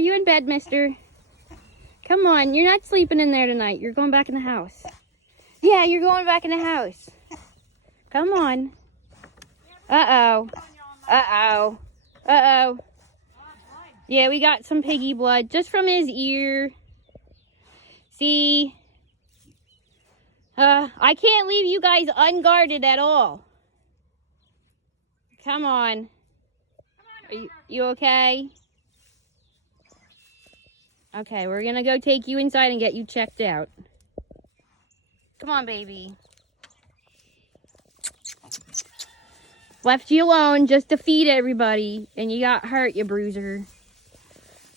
you in bed, mister? Come on, you're not sleeping in there tonight. You're going back in the house. Yeah, you're going back in the house. Come on. Uh-oh. Uh-oh. Uh-oh. Yeah, we got some piggy blood just from his ear. See? I can't leave you guys unguarded at all. Come on. Are you okay? Okay, we're gonna go take you inside and get you checked out. Come on, baby. Left you alone just to feed everybody, and you got hurt, you bruiser.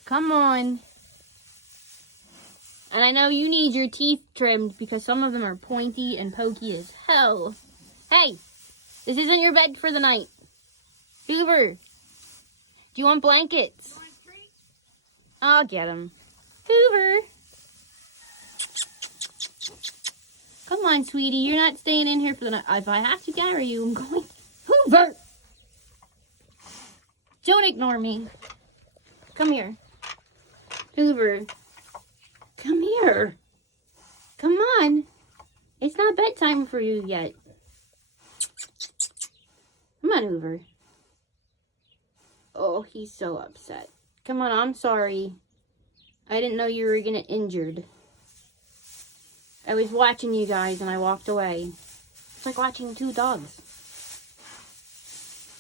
Come on. And I know you need your teeth trimmed because some of them are pointy and pokey as hell. Hey, this isn't your bed for the night. Hoover, do you want blankets? I'll get them. Hoover. Come on, sweetie. You're not staying in here for the night. If I have to carry you, I'm going. Hoover! Don't ignore me. Come here. Hoover. Come here. Come on. It's not bedtime for you yet. Come on, Hoover. Oh, he's so upset. Come on, I'm sorry. I didn't know you were gonna injured. I was watching you guys and I walked away. It's like watching two dogs.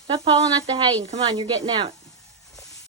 Stop pulling at the hay and come on, you're getting out.